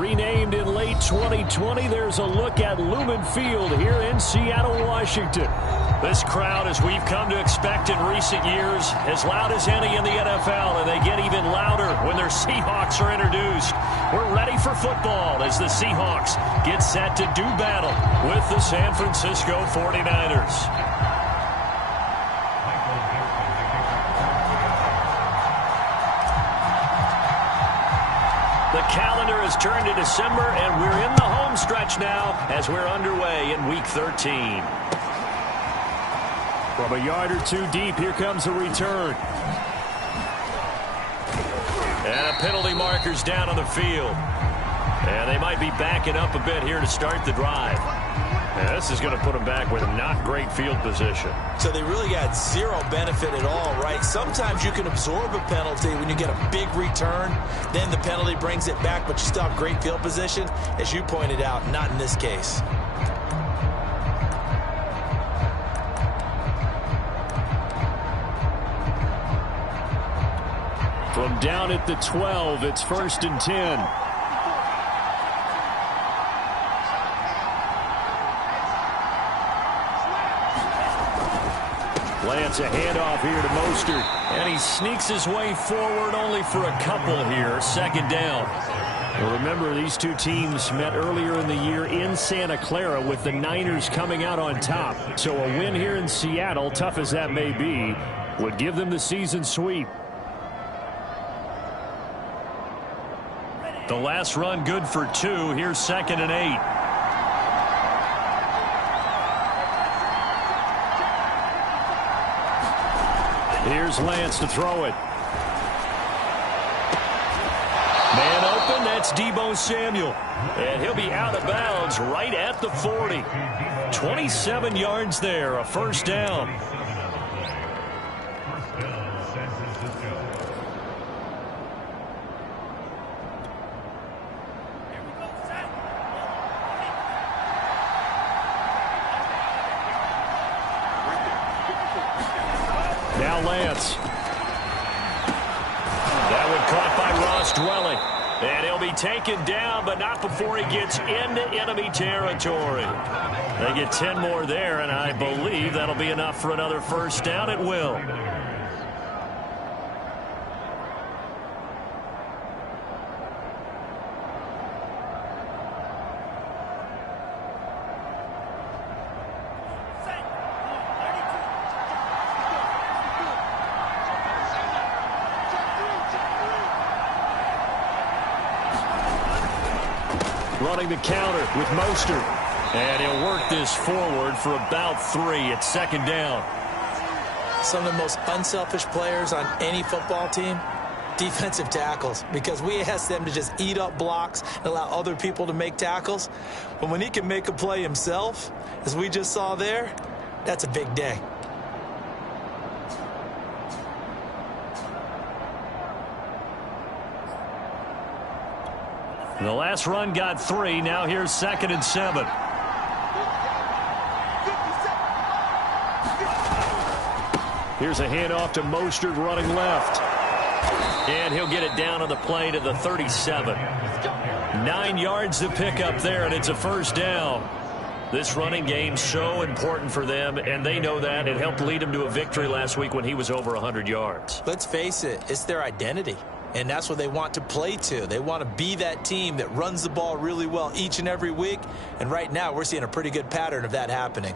Renamed in late 2020, there's a look at Lumen Field here in Seattle, Washington. This crowd, as we've come to expect in recent years, as loud as any in the NFL, and they get even louder when their Seahawks are introduced. We're ready for football as the Seahawks get set to do battle with the San Francisco 49ers. The calendar has turned to December, and we're in the home stretch now as we're underway in Week 13. From a yard or two deep, here comes a return. And a penalty marker's down on the field. And they might be backing up a bit here to start the drive. And this is going to put them back with not great field position. So they really got zero benefit at all, right? Sometimes you can absorb a penalty when you get a big return. Then the penalty brings it back, but you still have great field position. As you pointed out, not in this case. From down at the 12, it's 1st and 10. Lance, a handoff here to Mostert. And he sneaks his way forward only for a couple here. 2nd down. Well, remember, these two teams met earlier in the year in Santa Clara with the Niners coming out on top. So a win here in Seattle, tough as that may be, would give them the season sweep. The last run good for 2. Here's 2nd and 8. Here's Lance to throw it. Man open, that's Deebo Samuel. And he'll be out of bounds right at the 40. 27 yards there, a 1st down. Now Lance. That one caught by Ross Dwelling. And he'll be taken down, but not before he gets into enemy territory. They get 10 more there, and I believe that'll be enough for another 1st down. It will. Running the counter with Mostert. And he'll work this forward for about 3. It's 2nd down. Some of the most unselfish players on any football team, defensive tackles, because we ask them to just eat up blocks and allow other people to make tackles. But when he can make a play himself, as we just saw there, that's a big day. The last run got 3. Now here's 2nd and 7. Here's a handoff to Mostert running left. And he'll get it down on the play to the 37. 9 yards to pick up there, and it's a 1st down. This running game's so important for them, and they know that. It helped lead them to a victory last week when he was over 100 yards. Let's face it, it's their identity. And that's what they want to play to. They want to be that team that runs the ball really well each and every week. And right now, we're seeing a pretty good pattern of that happening.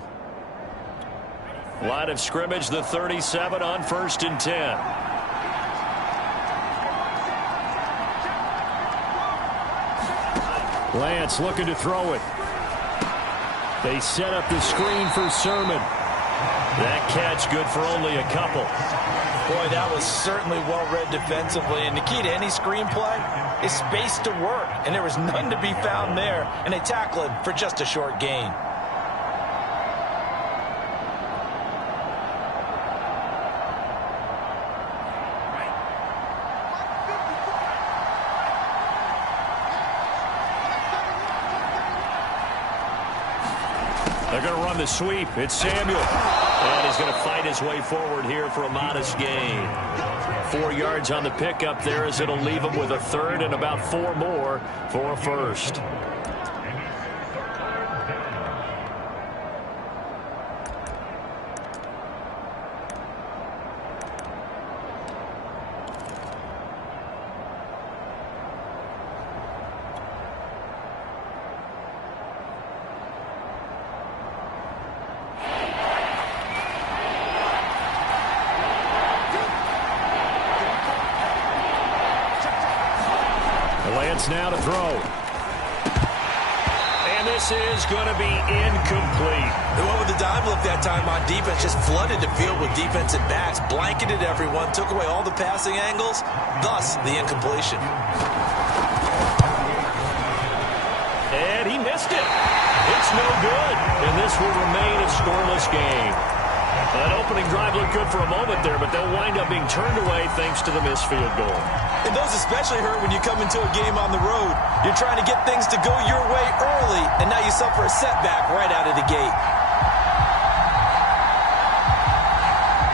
Line of scrimmage, the 37 on 1st and 10. Lance looking to throw it. They set up the screen for Sermon. That catch good for only a couple. Boy, that was certainly well-read defensively. And the key to any screenplay is space to work. And there was none to be found there. And they tackle him for just a short gain. They're going to run the sweep. It's Samuel. And he's going to fight his way forward here for a modest gain. 4 yards on the pickup there as it'll leave him with a third and about 4 more for a first. Now to throw. And this is going to be incomplete. The one with the dime look that time on defense just flooded the field with defensive backs, blanketed everyone, took away all the passing angles, thus the incompletion. And he missed it. It's no good. And this will remain a scoreless game. That opening drive looked good for a moment there, but they'll wind up being turned away thanks to the missed field goal. And those especially hurt when you come into a game on the road. You're trying to get things to go your way early, and now you suffer a setback right out of the gate.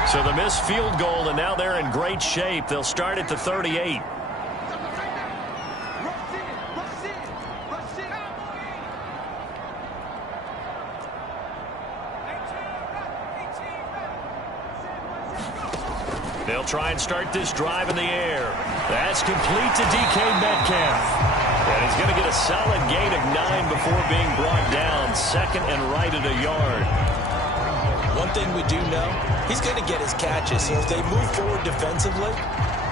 So the missed field goal, and now they're in great shape. They'll start at the 38. They'll try and start this drive in the air. That's complete to DK Metcalf. And he's going to get a solid gain of 9 before being brought down. Second and right at a yard. One thing we do know, he's going to get his catches. So as they move forward defensively,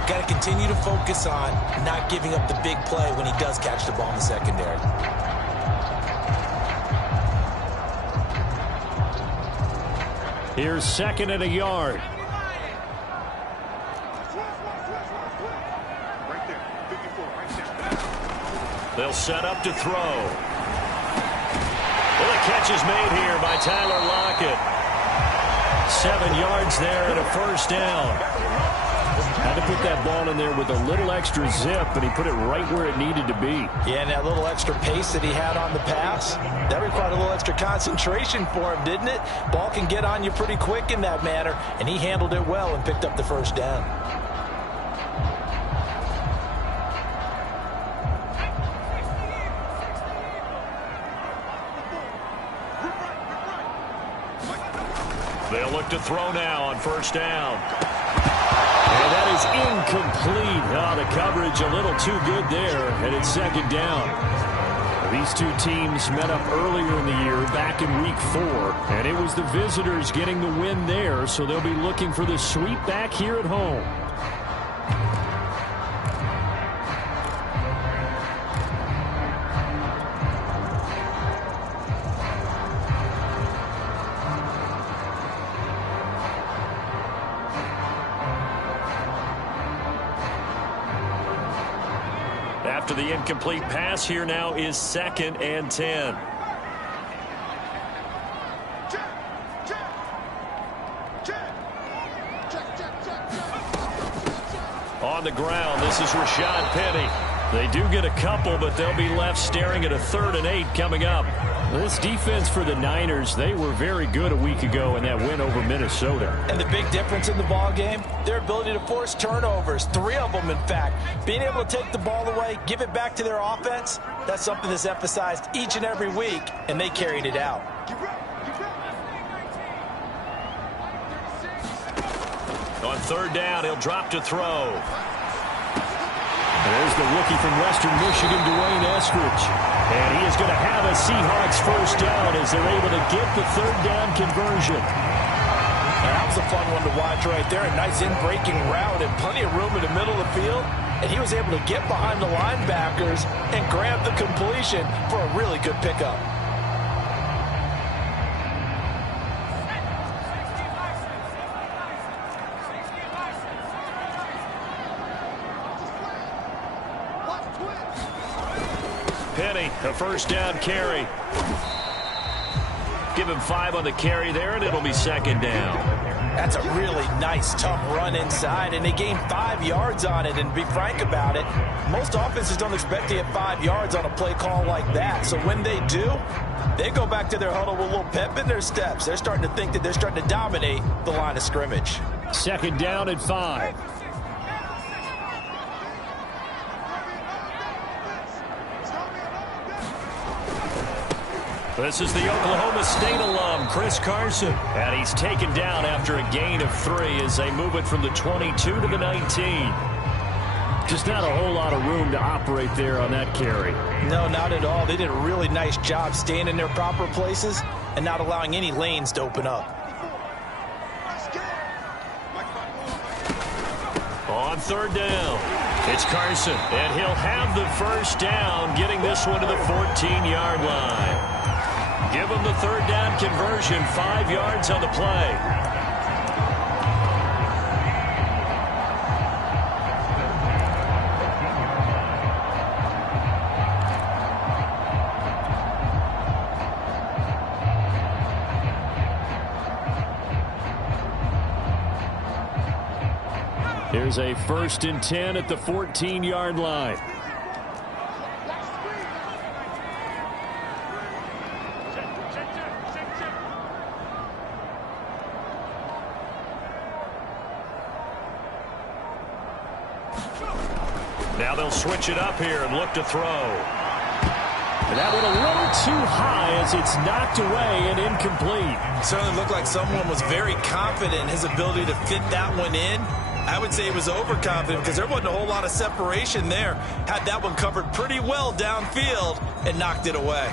got to continue to focus on not giving up the big play when he does catch the ball in the secondary. Here's second and a yard. They'll set up to throw. Well, the catch is made here by Tyler Lockett. 7 yards there and a first down. Had to put that ball in there with a little extra zip, and he put it right where it needed to be. Yeah, and that little extra pace that he had on the pass, that required a little extra concentration for him, didn't it? Ball can get on you pretty quick in that manner, and he handled it well and picked up the first down. They'll look to throw now on first down. And that is incomplete. Oh, the coverage a little too good there, and it's second down. These two teams met up earlier in the year, back in week 4, and it was the visitors getting the win there, so they'll be looking for the sweep back here at home. After the incomplete pass, here now is second and 10. On the ground, this is Rashad Penny. They do get a couple, but they'll be left staring at a 3rd and 8 coming up. This defense for the Niners, they were very good a week ago in that win over Minnesota. And the big difference in the ball game, their ability to force turnovers, 3 of them in fact. Being able to take the ball away, give it back to their offense, that's something that's emphasized each and every week, and they carried it out. On 3rd down, he'll drop to throw. There's the rookie from Western Michigan, Dwayne Eskridge. And he is going to have a Seahawks first down as they're able to get the 3rd down conversion. And that was a fun one to watch right there. A nice in-breaking route and plenty of room in the middle of the field. And he was able to get behind the linebackers and grab the completion for a really good pickup. Penny, a first down carry. Give him 5 on the carry there, and it'll be second down. That's a really nice, tough run inside, and they gained 5 yards on it. And to be frank about it, most offenses don't expect to get 5 yards on a play call like that. So when they do, they go back to their huddle with a little pep in their steps. They're starting to think that they're starting to dominate the line of scrimmage. Second down at 5. This is the Oklahoma State alum, Chris Carson. And he's taken down after a gain of 3 as they move it from the 22 to the 19. Just not a whole lot of room to operate there on that carry. No, not at all. They did a really nice job staying in their proper places and not allowing any lanes to open up. On third down, it's Carson. And he'll have the first down, getting this one to the 14-yard line. Give him the third down conversion, 5 yards on the play. Here's a 1st and 10 at the 14-yard line. Now they'll switch it up here and look to throw. And that one a little too high as it's knocked away and incomplete. Certainly looked like someone was very confident in his ability to fit that one in. I would say he was overconfident because there wasn't a whole lot of separation there. Had that one covered pretty well downfield and knocked it away.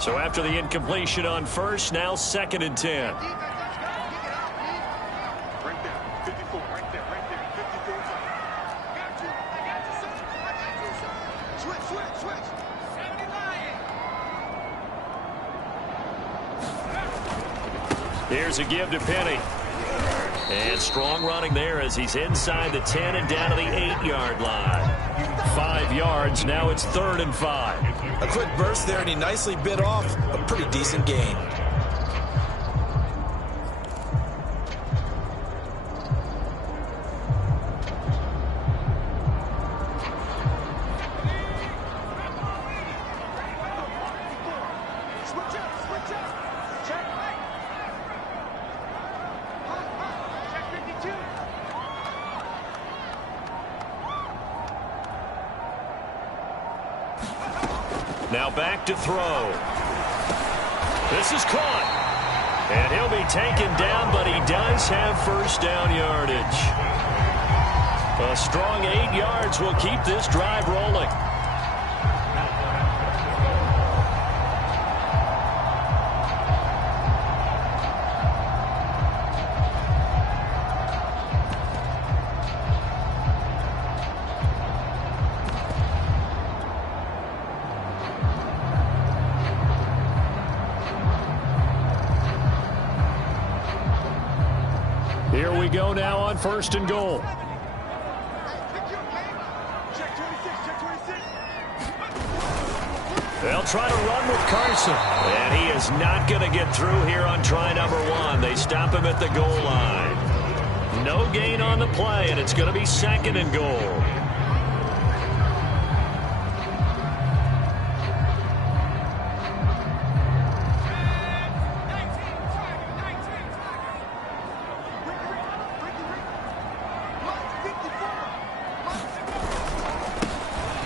So after the incompletion on first, now 2nd and 10. Here's a give to Penny. And strong running there as he's inside the 10 and down to the 8-yard line. 5 yards. Now it's 3rd and 5. A quick burst there, and he nicely bit off a pretty decent gain. Now back to throw. This is caught. And he'll be taken down, but he does have first down yardage. A strong 8 yards will keep this drive rolling. Here we go now on 1st and goal. They'll try to run with Carson. And he is not going to get through here on try number 1. They stop him at the goal line. No gain on the play, and it's going to be 2nd and goal.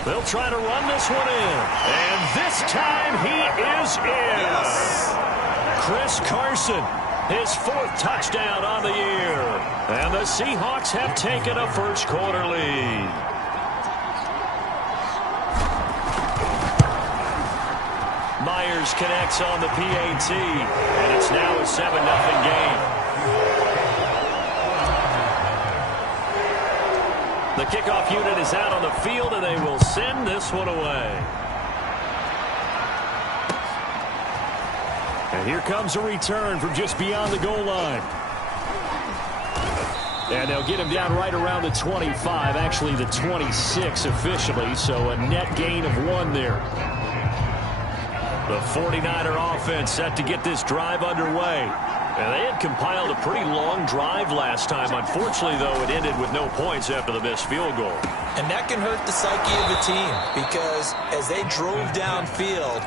They'll try to run this one in. And this time he is in. Yes. Chris Carson, his 4th touchdown on the year. And the Seahawks have taken a first-quarter lead. Myers connects on the PAT. And it's now a 7-0 game. The kickoff unit is out on the field, and they will send this one away. And here comes a return from just beyond the goal line. And they'll get him down right around the 25, actually the 26 officially, so a net gain of 1 there. The 49er offense set to get this drive underway. And they had compiled a pretty long drive last time. Unfortunately, though, it ended with no points after the missed field goal. And that can hurt the psyche of a team because as they drove downfield,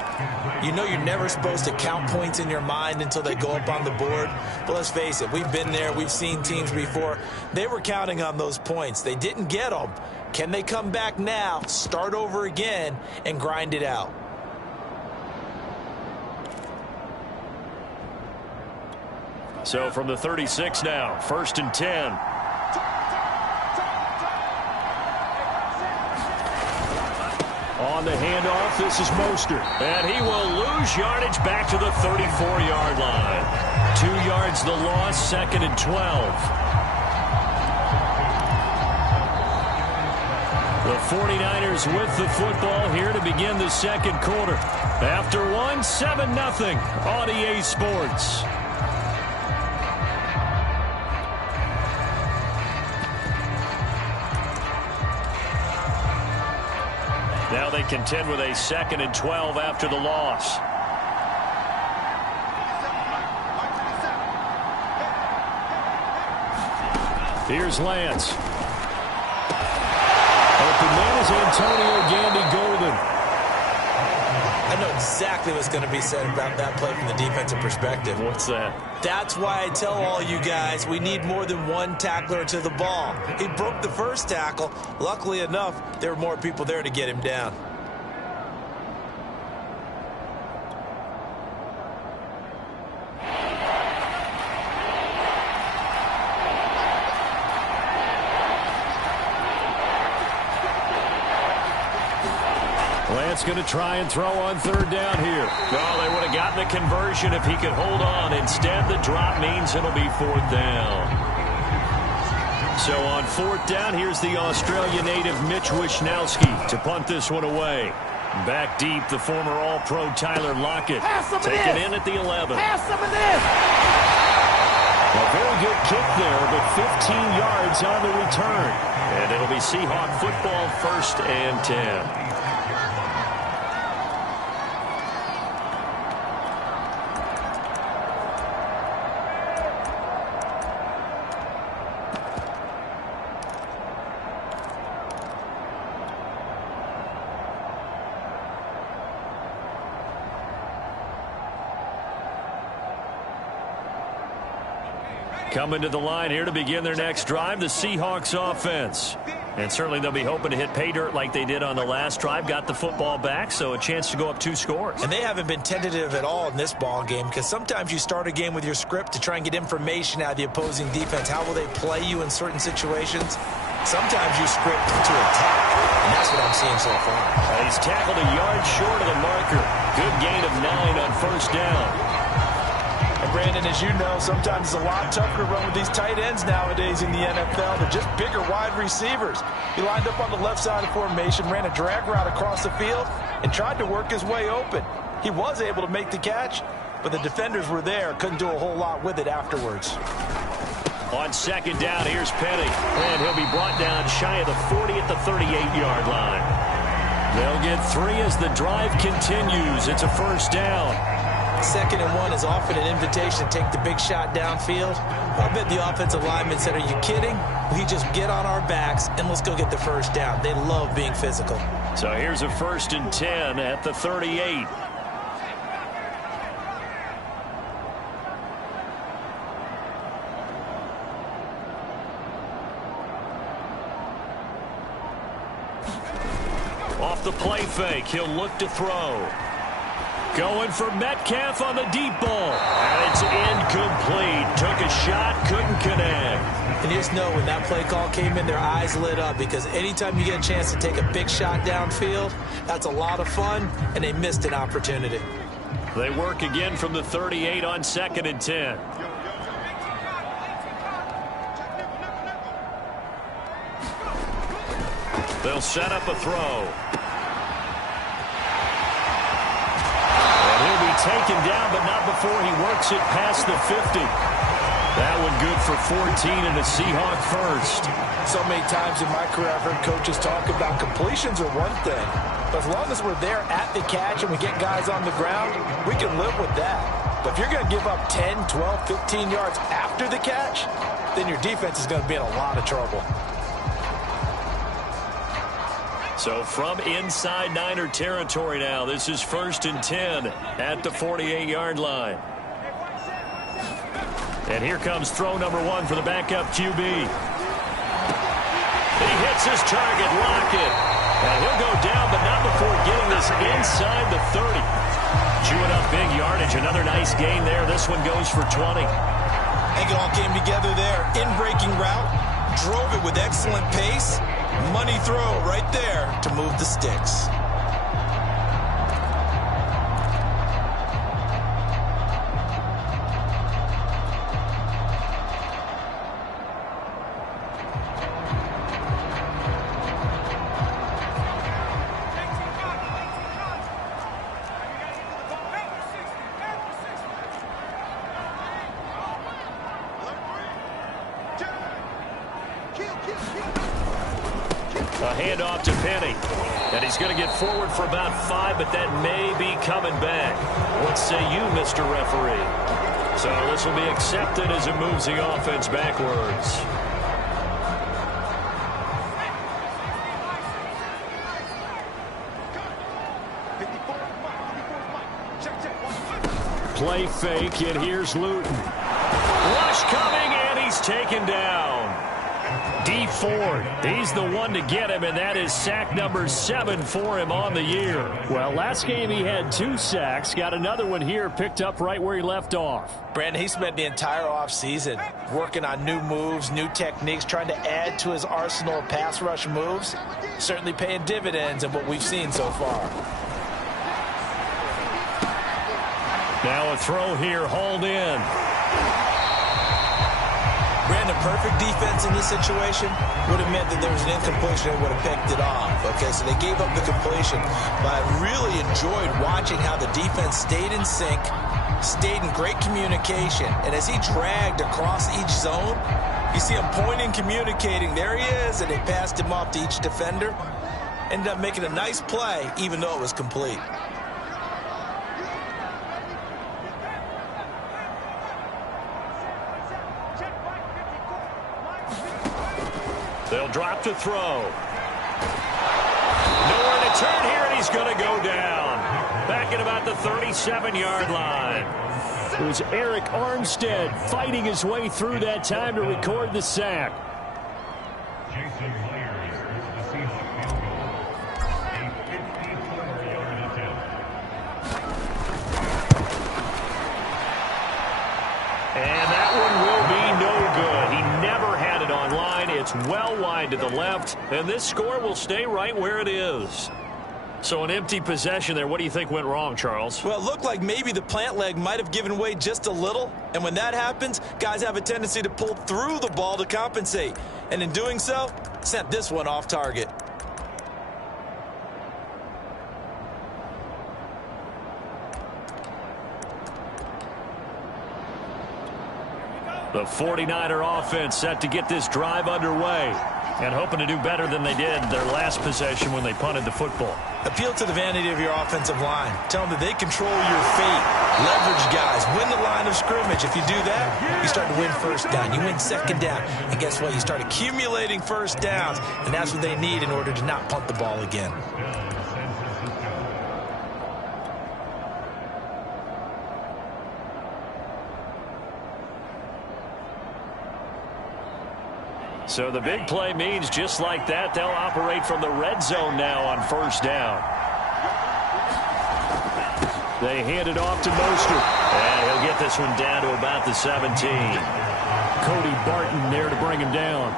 you know you're never supposed to count points in your mind until they go up on the board. But let's face it, we've been there. We've seen teams before. They were counting on those points. They didn't get them. Can they come back now, start over again, and grind it out? So from the 36 now, 1st and 10. On the handoff, this is Mostert. And he will lose yardage back to the 34-yard line. 2 yards the loss, 2nd and 12. The 49ers with the football here to begin the second quarter. After one, 7-0 on EA Sports. Now they contend with a 2nd and 12 after the loss. Here's Lance. Open man is Antonio Gandy-Golden. I know exactly what's going to be said about that play from the defensive perspective. What's that? That's why I tell all you guys we need more than one tackler to the ball. He broke the first tackle. Luckily enough, there were more people there to get him down. Lance going to try and throw on 3rd down here. Well, they would have gotten the conversion if he could hold on. Instead, the drop means it'll be 4th down. So on 4th down, here's the Australian native Mitch Wishnowsky to punt this one away. Back deep, the former All-Pro Tyler Lockett taken in at the 11. Pass some of this. A very good kick there, but 15 yards on the return. And it'll be Seahawk football, 1st and 10. Coming to the line here to begin their next drive, the Seahawks offense. And certainly they'll be hoping to hit pay dirt like they did on the last drive. Got the football back, so a chance to go up 2 scores. And they haven't been tentative at all in this ball game because sometimes you start a game with your script to try and get information out of the opposing defense. How will they play you in certain situations? Sometimes you script to attack, and that's what I'm seeing so far. He's tackled a yard short of the marker. Good gain of 9 on 1st down. And Brandon, as you know, sometimes it's a lot tougher to run with these tight ends nowadays in the NFL. They're just bigger wide receivers. He lined up on the left side of formation, ran a drag route across the field, and tried to work his way open. He was able to make the catch, but the defenders were there, couldn't do a whole lot with it afterwards. On 2nd down, here's Penny. And he'll be brought down shy of the 40 at the 38-yard line. They'll get 3 as the drive continues. It's a 1st down. 2nd and 1 is often an invitation to take the big shot downfield. I bet the offensive lineman said, are you kidding? We just get on our backs and let's go get the 1st down. They love being physical. So here's a 1st and 10 at the 38. Off the play fake, he'll look to throw. Going for Metcalf on the deep ball. And it's incomplete. Took a shot, couldn't connect. And you just know when that play call came in, their eyes lit up because anytime you get a chance to take a big shot downfield, that's a lot of fun, and they missed an opportunity. They work again from the 38 on 2nd and 10. They'll set up a throw. Taken down, but not before he works it past the 50. That one good for 14 and a Seahawk 1st. So many times in my career, I've heard coaches talk about completions are one thing, But as long as we're there at the catch and we get guys on the ground, we can live with that. But if you're going to give up 10, 12, 15 yards after the catch, then your defense is going to be in a lot of trouble. So from inside Niner territory now, this is 1st and 10 at the 48-yard line. And here comes throw number 1 for the backup QB. He hits his target, Lockett. And he'll go down, but not before getting this inside the 30. Chewing up big yardage. Another nice gain there. This one goes for 20. I think it all came together there. In-breaking route. Drove it with excellent pace. Money throw right there to move the sticks. A handoff to Penny. And he's going to get forward for about 5, but that may be coming back. What say you, Mr. Referee? So this will be accepted as it moves the offense backwards. Play fake, and here's Luton. Rush coming, and he's taken down. D Ford, he's the one to get him, and that is sack number 7 for him on the year. Well, last game he had 2 sacks. Got another one here, picked up right where he left off. Brandon, he spent the entire offseason working on new moves, new techniques, trying to add to his arsenal of pass rush moves. Certainly paying dividends in what we've seen so far. Now a throw here, hauled in. Brandon, perfect defense in this situation would have meant that there was an incompletion and would have picked it off. Okay, so they gave up the completion. But I really enjoyed watching how the defense stayed in sync, stayed in great communication. And as he dragged across each zone, you see him pointing, communicating. There he is, and they passed him off to each defender. Ended up making a nice play, even though it was complete. They'll drop to throw. Nowhere to turn here, and he's going to go down. Back at about the 37-yard line. It was Eric Armstead fighting his way through that time to record the sack. And that one will be no good. He never had it on line. It's well wide to the left, and this score will stay right where it is. So an empty possession there. What do you think went wrong, Charles? Well, it looked like maybe the plant leg might have given way just a little, and when that happens, guys have a tendency to pull through the ball to compensate, and in doing so, sent this one off target. The 49er offense set to get this drive underway and hoping to do better than they did their last possession when they punted the football. Appeal to the vanity of your offensive line. Tell them that they control your fate. Leverage guys. Win the line of scrimmage. If you do that, you start to win first down. You win second down. And guess what? You start accumulating first downs. And that's what they need in order to not punt the ball again. So the big play means just like that, they'll operate from the red zone now on first down. They hand it off to Moutt. And he'll get this one down to about the 17. Cody Barton there to bring him down.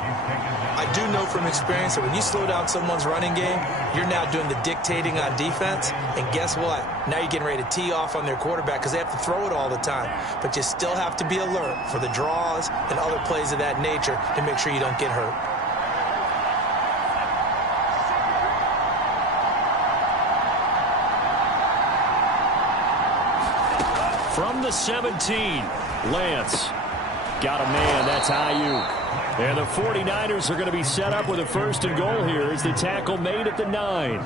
I do know from experience that when you slow down someone's running game, you're now doing the dictating on defense. And guess what? Now you're getting ready to tee off on their quarterback because they have to throw it all the time. But you still have to be alert for the draws and other plays of that nature to make sure you don't get hurt. From the 17, Lance got a man. That's Ayuk. And the 49ers are going to be set up with a 1st and goal here as the tackle made at the 9.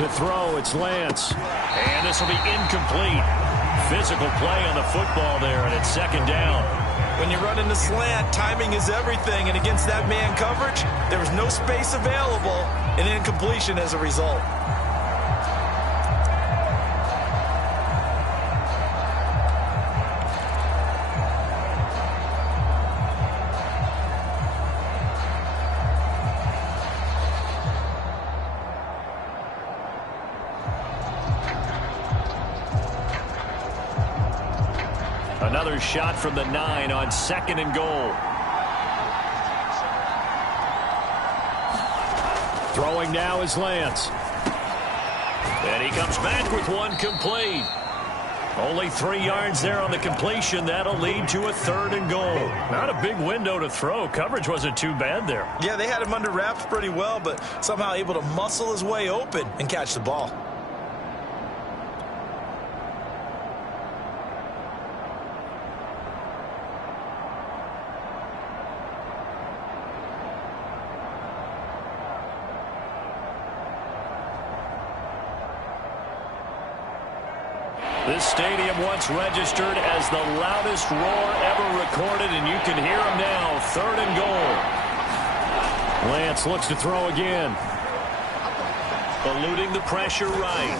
To throw, it's Lance. And this will be incomplete. Physical play on the football there, and it's second down. When you run in the slant, timing is everything, and against that man coverage, there was no space available, and incompletion as a result. Another shot from the 9 on second and goal. Throwing now is Lance. And he comes back with one complete. Only 3 yards there on the completion. That'll lead to a third and goal. Not a big window to throw. Coverage wasn't too bad there. Yeah, they had him under wraps pretty well, but somehow able to muscle his way open and catch the ball. This stadium once registered as the loudest roar ever recorded, and you can hear him now. Third and goal. Lance looks to throw again. Eluding the pressure right.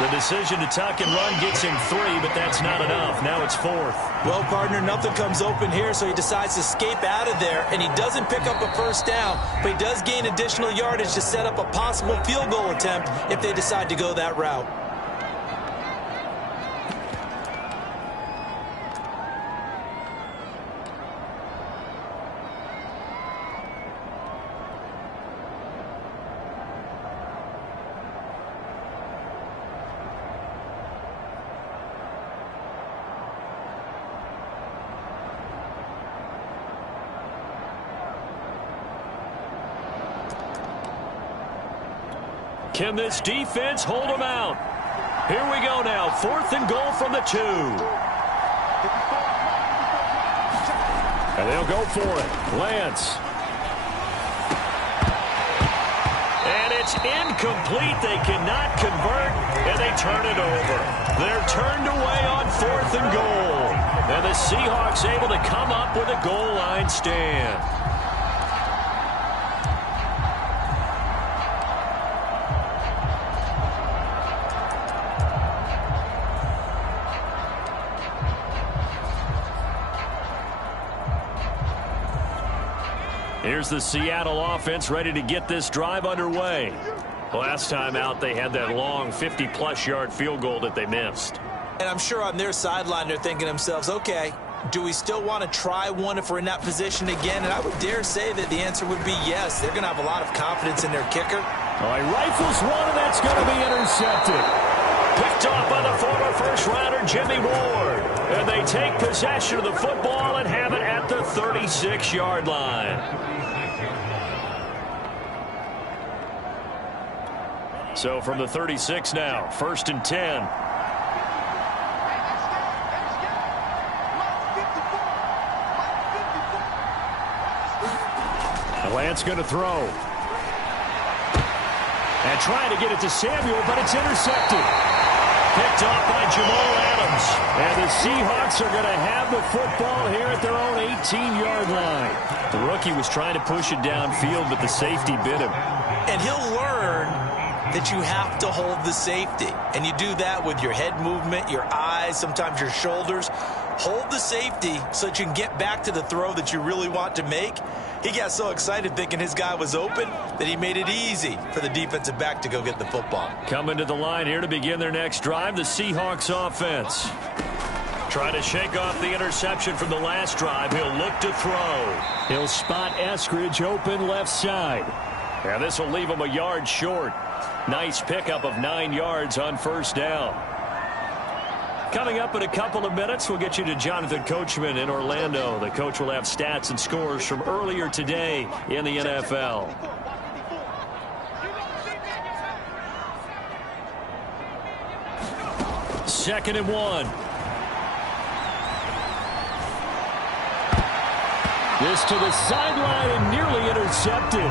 The decision to tuck and run gets him 3, but that's not enough. Now it's 4th. Well, partner, nothing comes open here, so he decides to escape out of there, and he doesn't pick up a first down, but he does gain additional yardage to set up a possible field goal attempt if they decide to go that route. Can this defense hold them out? Here we go now. 4th and goal from the 2. And they'll go for it. Lance. And it's incomplete. They cannot convert, and they turn it over. They're turned away on 4th and goal. And the Seahawks able to come up with a goal line stand. Here's the Seattle offense ready to get this drive underway. Last time out, they had that long 50-plus yard field goal that they missed. And I'm sure on their sideline they're thinking to themselves, okay, do we still want to try one if we're in that position again? And I would dare say that the answer would be yes. They're going to have a lot of confidence in their kicker. All right, rifles one, and that's going to be intercepted. Picked off by the former first-rounder Jimmy Ward. And they take possession of the football and have it at the 36-yard line. So from the 36 now, 1st and 10. Lance going to throw. And trying to get it to Samuel, but it's intercepted. Picked off by Jamal Adams. And the Seahawks are going to have the football here at their own 18-yard line. The rookie was trying to push it downfield, but the safety bit him. And he'll learn that you have to hold the safety. And you do that with your head movement, your eyes, sometimes your shoulders. Hold the safety so that you can get back to the throw that you really want to make. He got so excited thinking his guy was open that he made it easy for the defensive back to go get the football. Coming to the line here to begin their next drive, the Seahawks offense. Trying to shake off the interception from the last drive. He'll look to throw. He'll spot Eskridge open left side. And this will leave him a yard short. Nice pickup of 9 yards on first down. Coming up in a couple of minutes, we'll get you to Jonathan Coachman in Orlando. The coach will have stats and scores from earlier today in the NFL. Second and 1. This to the sideline and nearly intercepted.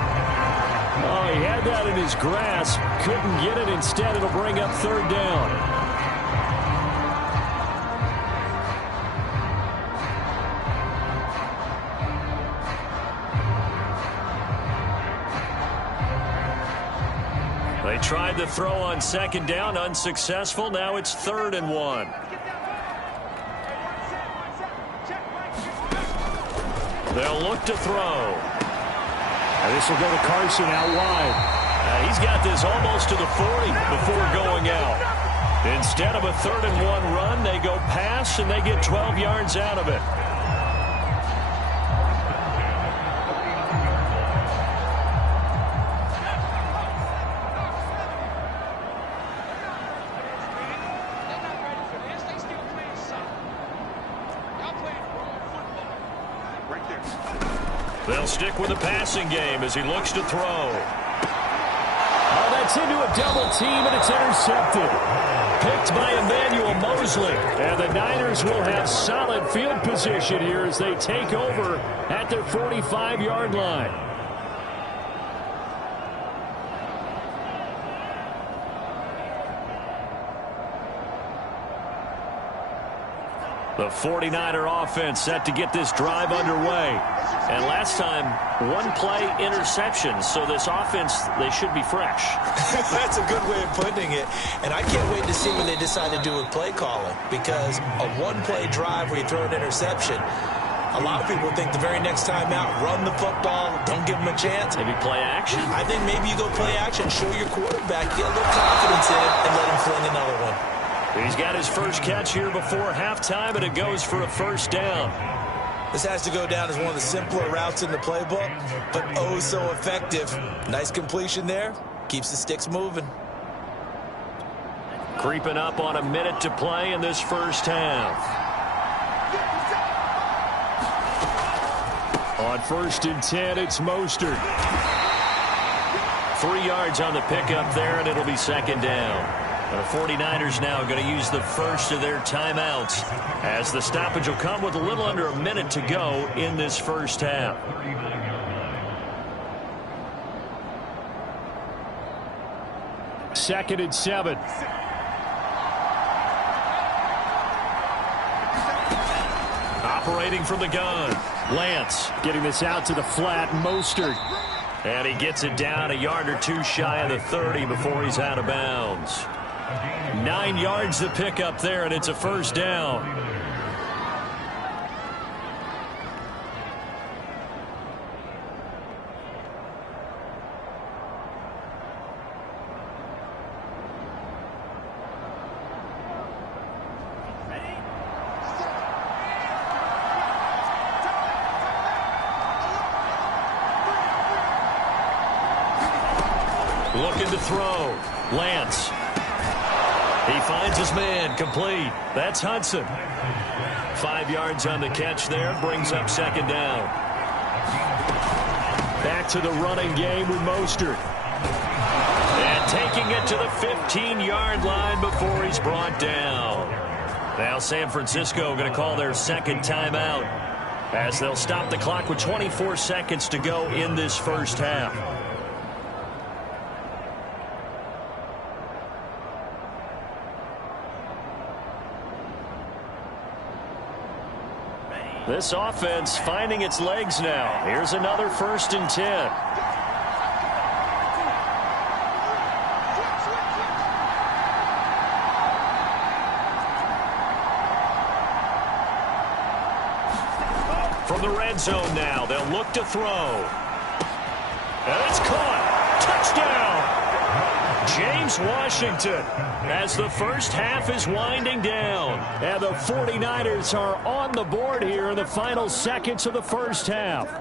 Oh, he had that in his grasp. Couldn't get it. Instead, it'll bring up third down. They tried to throw on second down, unsuccessful. Now it's 3rd and 1. They'll look to throw. And this will go to Carson out wide. He's got this almost to the 40 before going out. Instead of a 3rd and 1 run, they go pass, and they get 12 yards out of it. They'll stick with the passing game as he looks to throw. Oh, that's into a double team, and it's intercepted. Picked by Emmanuel Mosley. And the Niners will have solid field position here as they take over at their 45-yard line. The 49er offense set to get this drive underway. And last time, one-play interception. So this offense, they should be fresh. That's a good way of putting it. And I can't wait to see what they decide to do with play calling. Because a one-play drive where you throw an interception, a lot of people think the very next time out, run the football, don't give them a chance. Maybe play action. I think maybe you go play action, show your quarterback, get a little confidence in it, and let him fling another one. He's got his first catch here before halftime, and it goes for a first down. This has to go down as one of the simpler routes in the playbook, but oh so effective. Nice completion there. Keeps the sticks moving. Creeping up on a minute to play in this first half. On 1st and 10, it's Mostert. 3 yards on the pickup there, and it'll be second down. The 49ers now going to use the first of their timeouts as the stoppage will come with a little under a minute to go in this first half. Second and 7. Operating from the gun. Lance Getting this out to the flat. Mostert. And he gets it down a yard or two shy of the 30 before he's out of bounds. 9 yards to pick up there, and it's a first down. Looking to throw. Lance. He finds his man, complete. That's Hudson. 5 yards on the catch there, brings up second down. Back to the running game with Mostert. And taking it to the 15-yard line before he's brought down. Now San Francisco going to call their second timeout as they'll stop the clock with 24 seconds to go in this first half. This offense finding its legs now. Here's another 1st and 10. From the red zone now, they'll look to throw. And it's caught. Touchdown. James Washington as the first half is winding down. And the 49ers are on the board here in the final seconds of the first half.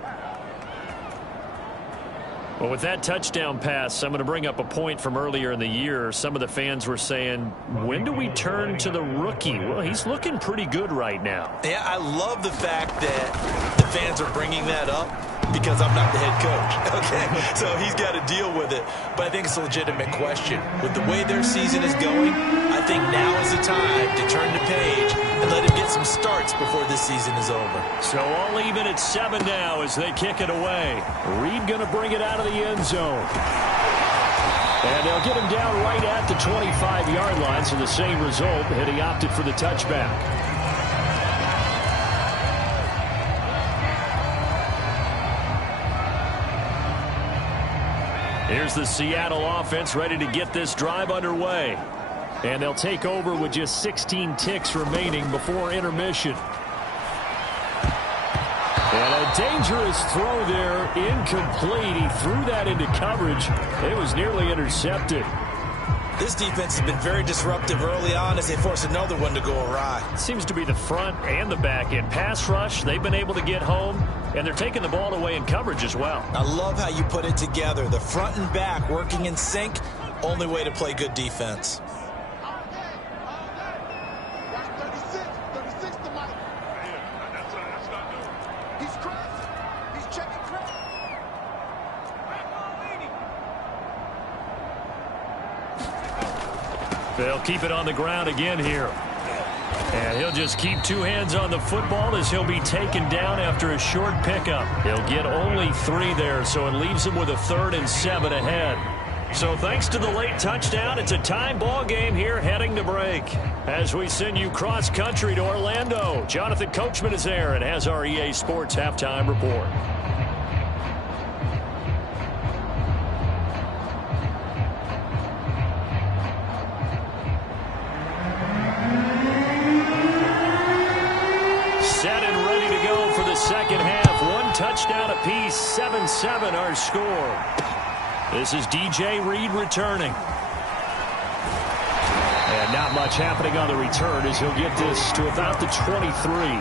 Well, with that touchdown pass, I'm going to bring up a point from earlier in the year. Some of the fans were saying, when do we turn to the rookie? Well, he's looking pretty good right now. Yeah, I love the fact that the fans are bringing that up because I'm not the head coach. Okay, so he's got to deal with it. But I think it's a legitimate question. With the way their season is going, I think now is the time to turn the page and let him get some starts before this season is over. So all even at 7 now as they kick it away. Reed going to bring it out of the end zone. And they'll get him down right at the 25-yard line, so the same result, and he opted for the touchback. Here's the Seattle offense ready to get this drive underway. And they'll take over with just 16 ticks remaining before intermission. And a dangerous throw there, incomplete. He threw that into coverage. It was nearly intercepted. This defense has been very disruptive early on as they force another one to go awry. Seems to be the front and the back end. Pass rush, they've been able to get home, and they're taking the ball away in coverage as well. I love how you put it together. The front and back working in sync, only way to play good defense. They'll keep it on the ground again here. And he'll just keep two hands on the football as he'll be taken down after a short pickup. He'll get only 3 there, so it leaves him with a 3rd and 7 ahead. So thanks to the late touchdown, it's a tie ball game here heading to break. As we send you cross-country to Orlando, Jonathan Coachman is there and has our EA Sports halftime report. Set and ready to go for the second half. 1 touchdown apiece, 7-7 our score. This is DJ Reed returning. And not much happening on the return as he'll get this to about the 23.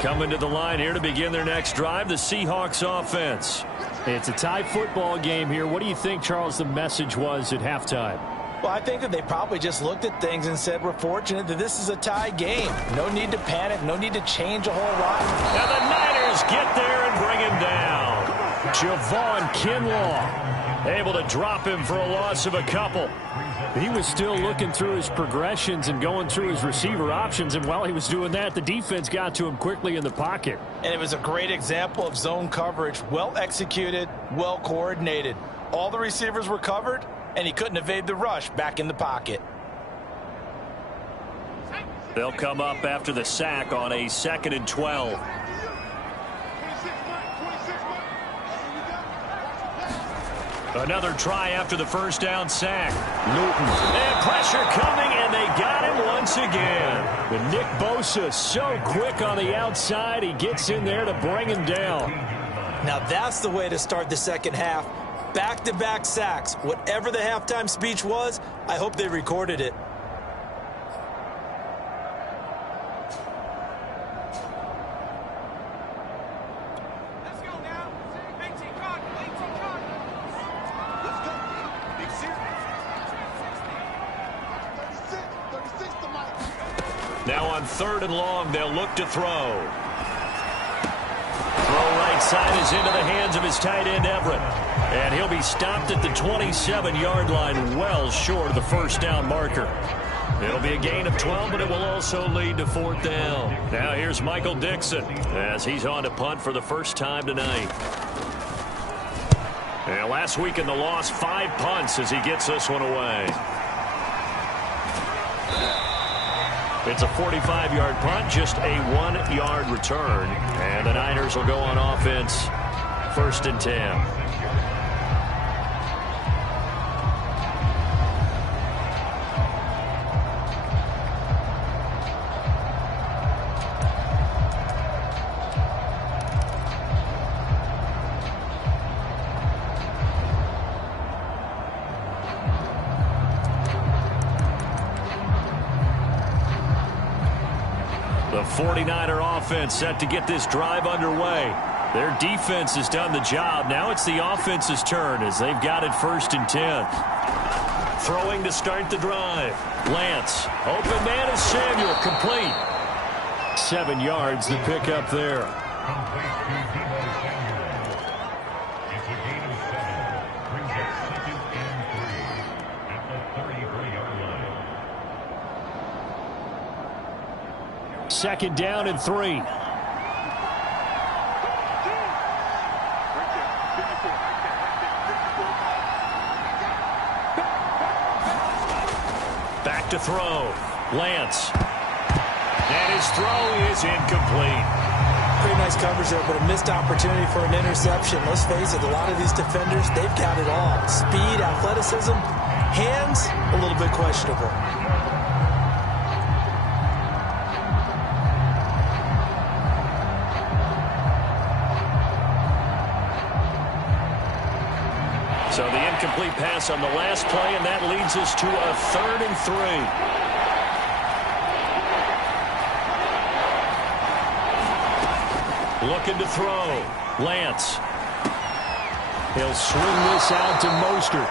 Coming to the line here to begin their next drive, the Seahawks offense. It's a tie football game here. What do you think, Charles, the message was at halftime? Well, I think that they probably just looked at things and said, we're fortunate that this is a tie game. No need to panic. No need to change a whole lot. And the Niners get there and bring him down. Javon Kinlaw able to drop him for a loss of a couple. He was still looking through his progressions and going through his receiver options, and while he was doing that, the defense got to him quickly in the pocket. And it was a great example of zone coverage. Well executed, well coordinated. All the receivers were covered, and he couldn't evade the rush back in the pocket. They'll come up after the sack on a 2nd and 12. Another try after the first down sack. Newton. And pressure coming, and they got him once again. But Nick Bosa so quick on the outside, he gets in there to bring him down. Now that's the way to start the second half. Back-to-back sacks. Whatever the halftime speech was, I hope they recorded it. Now on 3rd and long, they'll look to throw. Throw right side is into the hands of his tight end, Everett. And he'll be stopped at the 27-yard line, well short of the first down marker. It'll be a gain of 12, but it will also lead to 4th down. Now here's Michael Dixon as he's on to punt for the first time tonight. And last week in the loss, 5 punts as he gets this one away. It's a 45-yard punt, just a 1-yard return. And the Niners will go on offense, 1st and 10. The 49er offense set to get this drive underway. Their defense has done the job. Now it's the offense's turn as they've got it 1st and 10. Throwing to start the drive. Lance. Open man is Samuel. Complete. 7 yards the pick up there. It's a gain of 7. Brings up 2nd and 3 at the 33-yard line. 2nd down and 3. Back to throw. Lance. And his throw is incomplete. Pretty nice coverage there, but a missed opportunity for an interception. Let's face it, a lot of these defenders, they've got it all. Speed, athleticism, hands, a little bit questionable. So the incomplete pass on the last play, and that leads us to a 3rd and 3. Looking to throw. Lance. He'll swing this out to Mostert.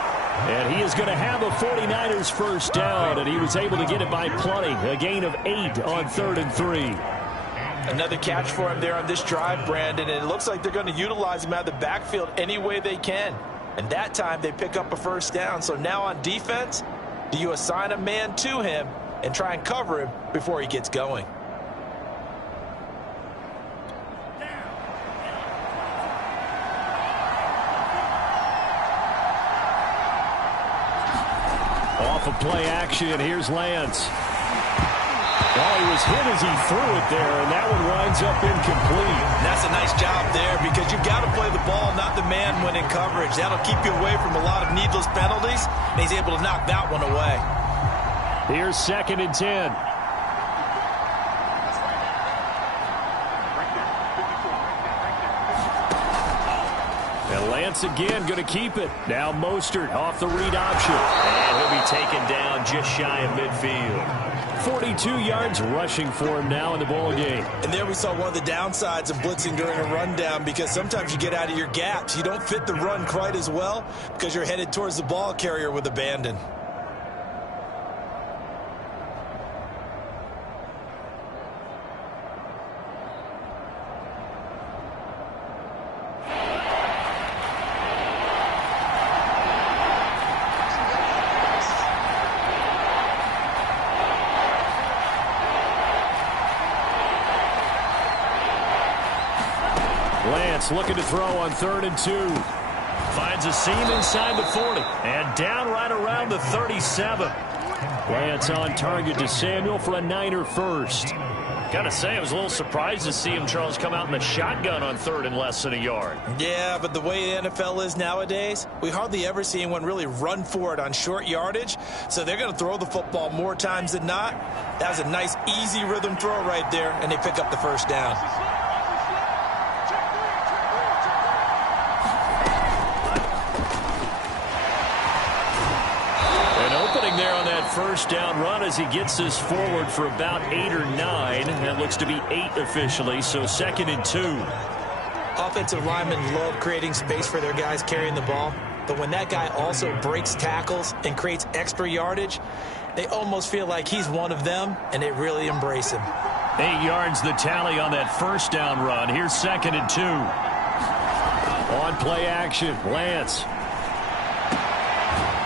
And he is going to have a 49ers 1st down, and he was able to get it by plenty. A gain of 8 on 3rd and 3. Another catch for him there on this drive, Brandon, and it looks like they're going to utilize him out of the backfield any way they can. And that time they pick up a 1st down. So now on defense, do you assign a man to him and try and cover him before he gets going? Off of play action, here's Lance. Well, he was hit as he threw it there, and that one winds up incomplete. That's a nice job there because you've got to play the ball, not the man when in coverage. That'll keep you away from a lot of needless penalties, and he's able to knock that one away. Here's 2nd and 10. And Lance again going to keep it. Now Mostert off the read option. And he'll be taken down just shy of midfield. 42 yards rushing for him now in the ball game. And there we saw one of the downsides of blitzing during a rundown because sometimes you get out of your gaps. You don't fit the run quite as well because you're headed towards the ball carrier with abandon. Lance looking to throw on 3rd and 2. Finds a seam inside the 40. And down right around the 37. Lance on target to Samuel for a Niner 1st. Gotta say, I was a little surprised to see him, Charles, come out in the shotgun on 3rd and less than a yard. Yeah, but the way the NFL is nowadays, we hardly ever see anyone really run for it on short yardage. So they're going to throw the football more times than not. That was a nice, easy rhythm throw right there, and they pick up the 1st down. There on that 1st down run as he gets this forward for about 8 or 9. That looks to be 8 officially, so 2nd and 2. Offensive linemen love creating space for their guys carrying the ball, but when that guy also breaks tackles and creates extra yardage, they almost feel like he's one of them, and they really embrace him. 8 yards the tally on that 1st down run. Here's 2nd and 2. On play action, Lance.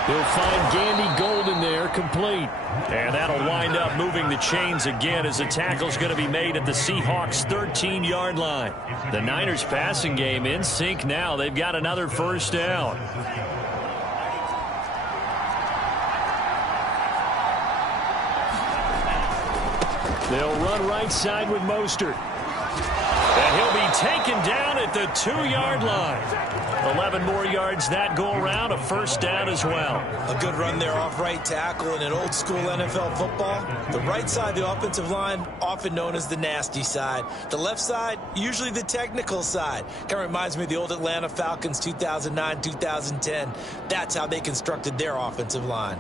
He'll find Gandy Golden there, complete. And that'll wind up moving the chains again as the tackle's going to be made at the Seahawks' 13-yard line. The Niners passing game in sync now. They've got another 1st down. They'll run right side with Mostert. And he'll be taken down at the 2-yard line. 11 more yards that go around, a 1st down as well. A good run there off right tackle in an old school NFL football. The right side of the offensive line, often known as the nasty side. The left side, usually the technical side. Kind of reminds me of the old Atlanta Falcons 2009, 2010. That's how they constructed their offensive line.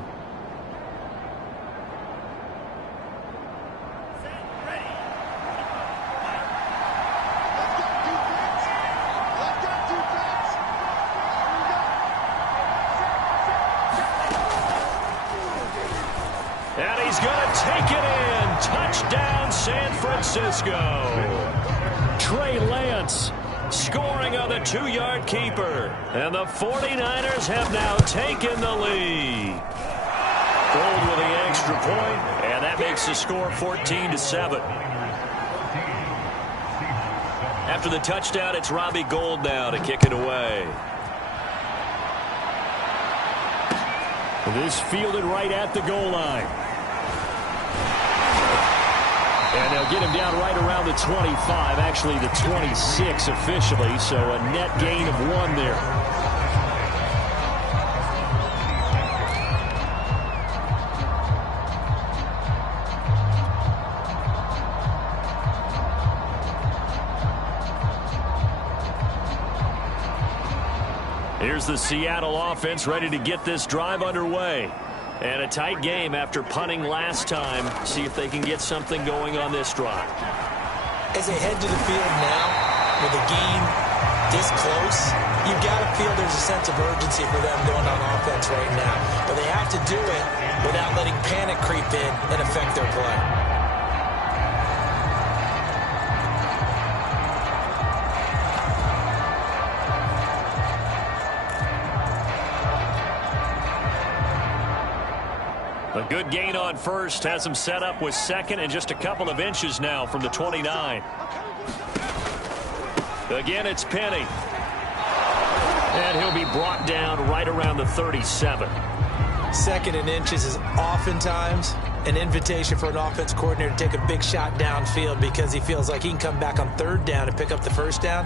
Touchdown, San Francisco. Trey Lance scoring on the 2-yard keeper. And the 49ers have now taken the lead. Gold with the extra point, and that makes the score 14-7. After the touchdown, it's Robbie Gould now to kick it away. This fielded right at the goal line. And they'll get him down right around the 25, actually the 26 officially, so a net gain of 1 there. Here's the Seattle offense ready to get this drive underway. And a tight game after punting last time. See if they can get something going on this drive. As they head to the field now, with a game this close, you've got to feel there's a sense of urgency for them going on offense right now. But they have to do it without letting panic creep in and affect their play. A good gain on first has him set up with second and just a couple of inches now from the 29. Again, it's Penny. And he'll be brought down right around the 37. Second and inches is oftentimes an invitation for an offense coordinator to take a big shot downfield because he feels like he can come back on 3rd down and pick up the 1st down.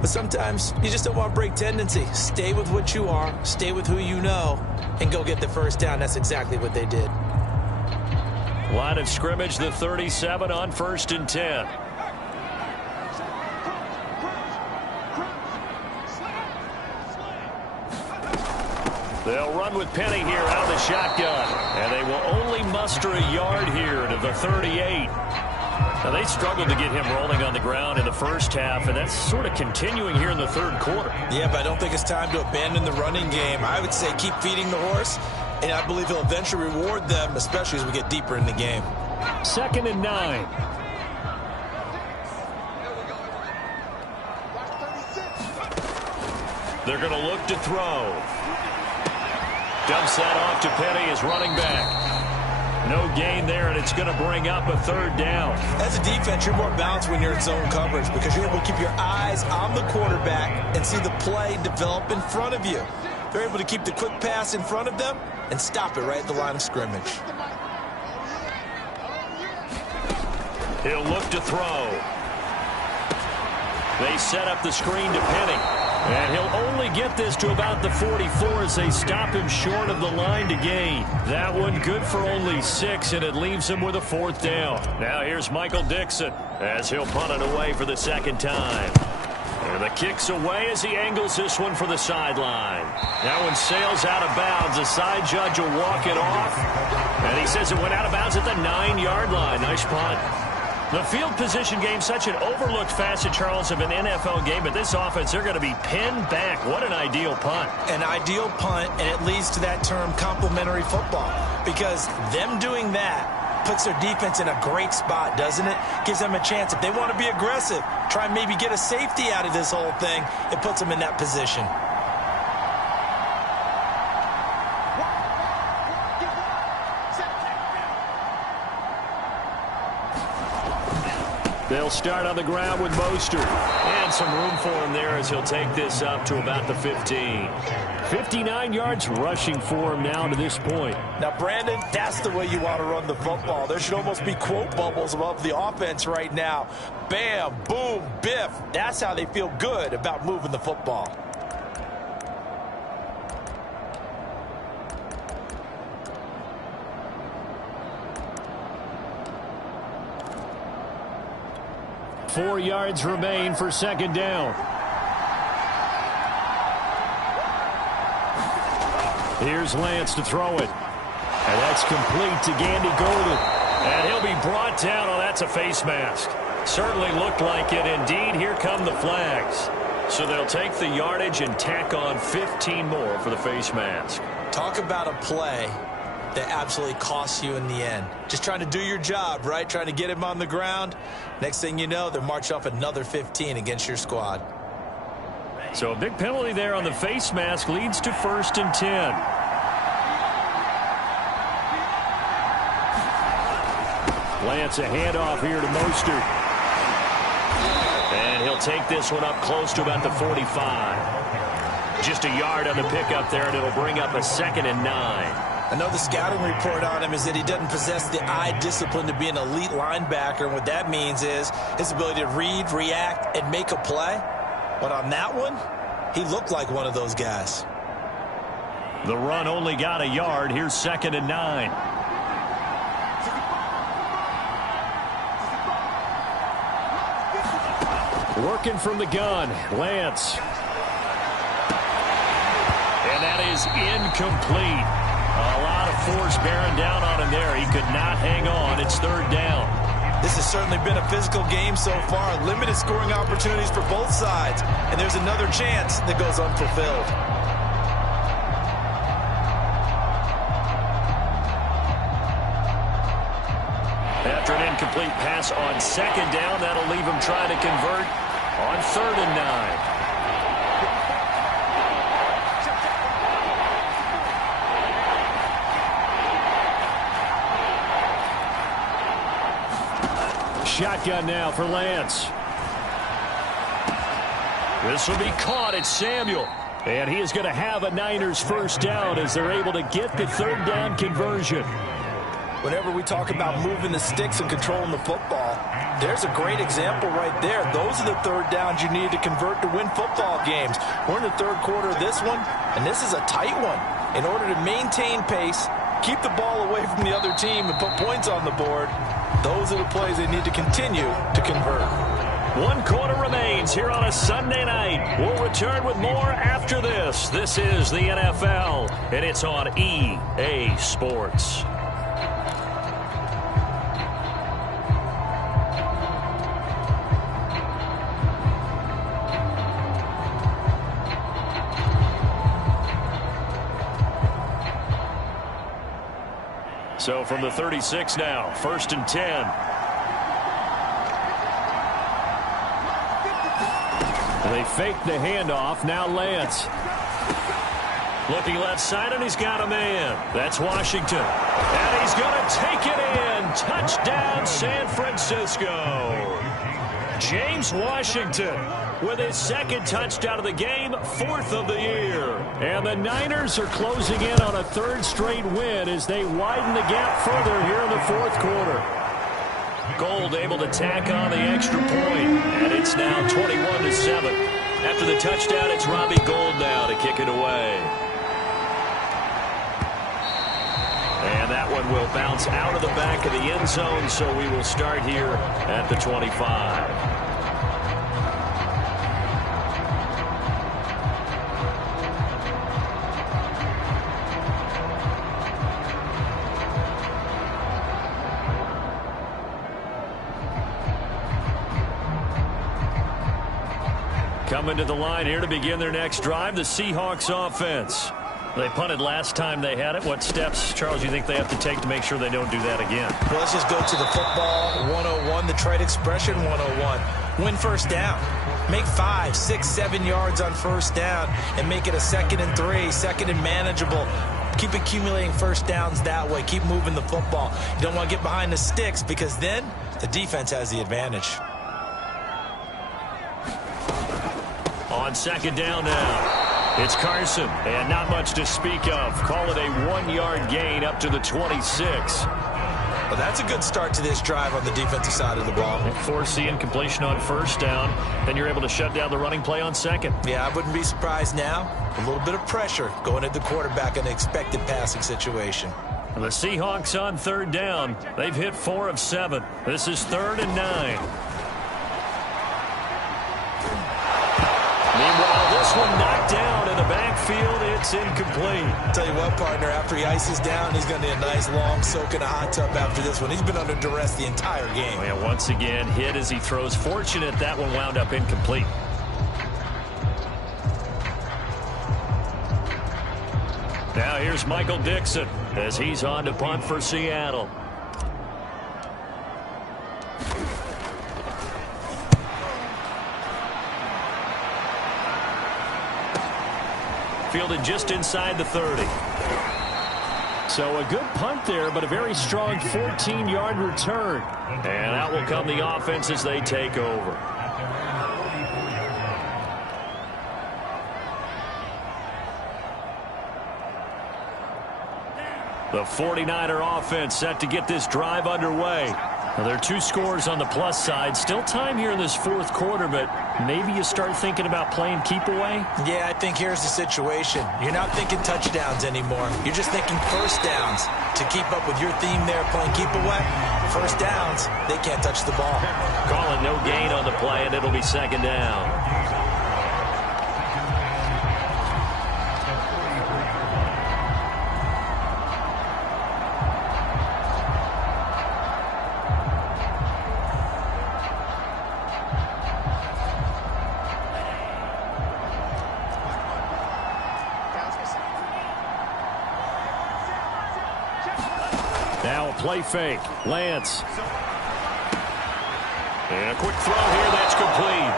But sometimes you just don't want to break tendency. Stay with what you are, stay with who you know, and go get the 1st down. That's exactly what they did. Line of scrimmage, the 37 on 1st and 10. They'll run with Penny here out of the shotgun. And they will only muster a yard here to the 38. Now, they struggled to get him rolling on the ground in the first half, and that's sort of continuing here in the 3rd quarter. Yeah, but I don't think it's time to abandon the running game. I would say keep feeding the horse, and I believe he'll eventually reward them, especially as we get deeper in the game. 2nd and 9. They're going to look to throw. Dumps that off to Penny as running back. No gain there, and it's going to bring up a 3rd down. As a defense, you're more balanced when you're in zone coverage because you're able to keep your eyes on the quarterback and see the play develop in front of you. They're able to keep the quick pass in front of them and stop it right at the line of scrimmage. He'll look to throw. They set up the screen to Penny. And he'll only get this to about the 44 as they stop him short of the line to gain. That one good for only 6, and it leaves him with a 4th down. Now here's Michael Dixon as he'll punt it away for the 2nd time. And the kick's away as he angles this one for the sideline. That one sails out of bounds. The side judge will walk it off. And he says it went out of bounds at the 9-yard line. Nice punt. The field position game, such an overlooked facet, Charles, of an NFL game. But this offense, they're going to be pinned back. What an ideal punt. An ideal punt, and it leads to that term complementary football. Because them doing that puts their defense in a great spot, doesn't it? Gives them a chance. If they want to be aggressive, try and maybe get a safety out of this whole thing, it puts them in that position. They'll start on the ground with Moutt. And some room for him there as he'll take this up to about the 15. 59 yards rushing for him now to this point. Now, Brandon, that's the way you want to run the football. There should almost be quote bubbles above the offense right now. Bam, boom, biff. That's how they feel good about moving the football. Four yards remain for 2nd down. Here's Lance to throw it. And that's complete to Gandy Golden. And he'll be brought down. Oh, that's a face mask. Certainly looked like it. Indeed, here come the flags. So they'll take the yardage and tack on 15 more for the face mask. Talk about a play that absolutely costs you in the end. Just trying to do your job, right? Trying to get him on the ground. Next thing you know, they're marching off another 15 against your squad. So a big penalty there on the face mask leads to 1st and 10. Lance, a handoff here to Moutt. And he'll take this one up close to about the 45. Just a yard on the pickup there, and it'll bring up a 2nd and 9. I know the scouting report on him is that he doesn't possess the eye discipline to be an elite linebacker. And what that means is his ability to read, react, and make a play. But on that one, he looked like one of those guys. The run only got a yard. Here's 2nd and 9. Working from the gun, Lance. And that is incomplete. A lot of force bearing down on him there. He could not hang on. It's 3rd down. This has certainly been a physical game so far. Limited scoring opportunities for both sides. And there's another chance that goes unfulfilled. After an incomplete pass on 2nd down, that'll leave him trying to convert on 3rd and 9. Shotgun now for Lance. This will be caught. It's Samuel. And he is going to have a Niners 1st down as they're able to get the 3rd down conversion. Whenever we talk about moving the sticks and controlling the football, there's a great example right there. Those are the 3rd downs you need to convert to win football games. We're in the 3rd quarter of this one, and this is a tight one. In order to maintain pace, keep the ball away from the other team, and put points on the board, those are the plays they need to continue to convert. 1 quarter remains here on a Sunday night. We'll return with more after this. This is the NFL, and it's on EA Sports. So from the 36 now, 1st and 10. They fake the handoff. Now Lance. Looking left side, and he's got a man. That's Washington. And he's going to take it in. Touchdown, San Francisco. James Washington with his 2nd touchdown of the game, 4th of the year. And the Niners are closing in on a 3rd straight win as they widen the gap further here in the 4th quarter. Gold able to tack on the extra point, and it's now 21-7. After the touchdown, it's Robbie Gould now to kick it away. And that one will bounce out of the back of the end zone, so we will start here at the 25. Coming to the line here to begin their next drive, the Seahawks offense. They punted last time they had it. What steps, Charles, you think they have to take to make sure they don't do that again? Well, let's just go to the football 101, the trade expression 101. Win 1st down. Make 5, 6, 7 yards on 1st down and make it a 2nd and 3, 2nd and manageable. Keep accumulating 1st downs that way. Keep moving the football. You don't want to get behind the sticks because then the defense has the advantage. On 2nd down now, it's Carson, and not much to speak of. Call it a 1-yard gain up to the 26. Well, that's a good start to this drive on the defensive side of the ball. Force the incompletion on 1st down, then you're able to shut down the running play on 2nd. Yeah, I wouldn't be surprised now. A little bit of pressure going at the quarterback in an expected passing situation. The Seahawks on 3rd down. They've hit 4 of 7. This is 3rd and 9. Meanwhile, this one knocked down in the backfield. It's incomplete. Tell you what, partner, after he ices down, he's going to need a nice long soak in a hot tub after this one. He's been under duress the entire game. And once again, hit as he throws. Fortunate that one wound up incomplete. Now here's Michael Dixon as he's on to punt for Seattle. Fielded just inside the 30. So a good punt there, but a very strong 14-yard return. And out will come the offense as they take over. The 49er offense set to get this drive underway. Now, there are 2 scores on the plus side. Still time here in this fourth quarter, but maybe you start thinking about playing keep away? Yeah, I think here's the situation. You're not thinking touchdowns anymore. You're just thinking first downs. To keep up with your theme there, playing keep away, first downs, they can't touch the ball. Calling no gain on the play, and it'll be second down. Now a play fake. Lance. And a quick throw here. That's complete.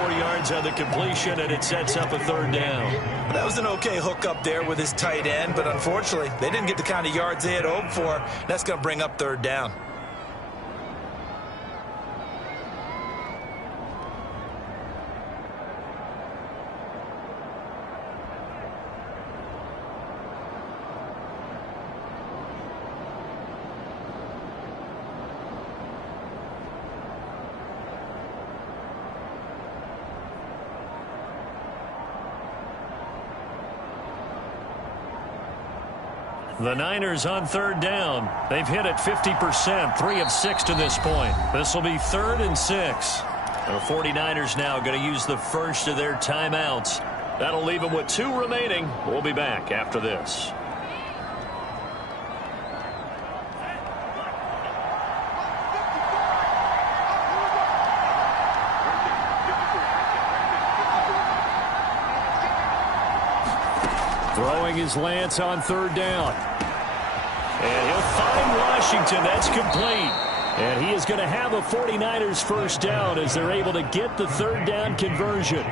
4 yards on the completion, and it sets up a third down. That was an okay hookup there with his tight end, but unfortunately, they didn't get the kind of yards they had hoped for. That's going to bring up third down. The Niners on third down. They've hit it 50%, 3 of 6 to this point. This will be 3rd and 6. The 49ers now going to use the first of their timeouts. That'll leave them with 2 remaining. We'll be back after this. Throwing is Lance on third down. And he'll find Washington. That's complete. And he is going to have a 49ers first down as they're able to get the third down conversion.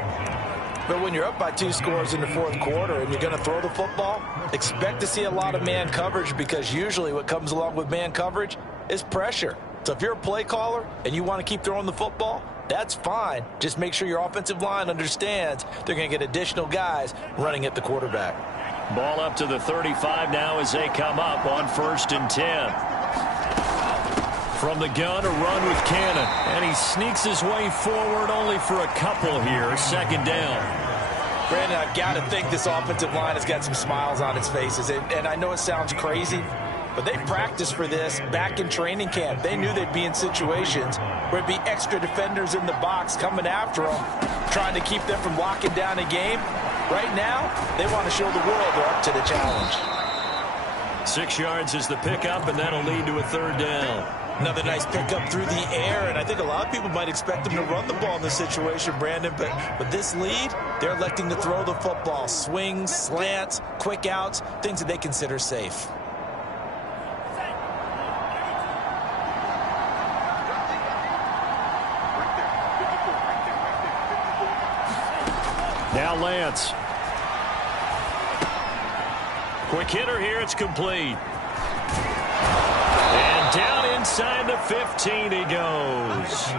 But when you're up by 2 scores in the fourth quarter and you're going to throw the football, expect to see a lot of man coverage, because usually what comes along with man coverage is pressure. So if you're a play caller and you want to keep throwing the football, that's fine. Just make sure your offensive line understands they're going to get additional guys running at the quarterback. Ball up to the 35 now as they come up on 1st and 10. From the gun, a run with Cannon. And he sneaks his way forward only for a couple here. Second down. Brandon, I've got to think this offensive line has got some smiles on its faces. And I know it sounds crazy, but they practiced for this back in training camp. They knew they'd be in situations where it'd be extra defenders in the box coming after them, trying to keep them from locking down a game. Right now, they want to show the world they're up to the challenge. 6 yards is the pickup, and that'll lead to a third down. Another nice pickup through the air, and I think a lot of people might expect them to run the ball in this situation, Brandon, but with this lead, they're electing to throw the football. Swings, slants, quick outs, things that they consider safe. Now Lance. Quick hitter here. It's complete. And down inside the 15 he goes.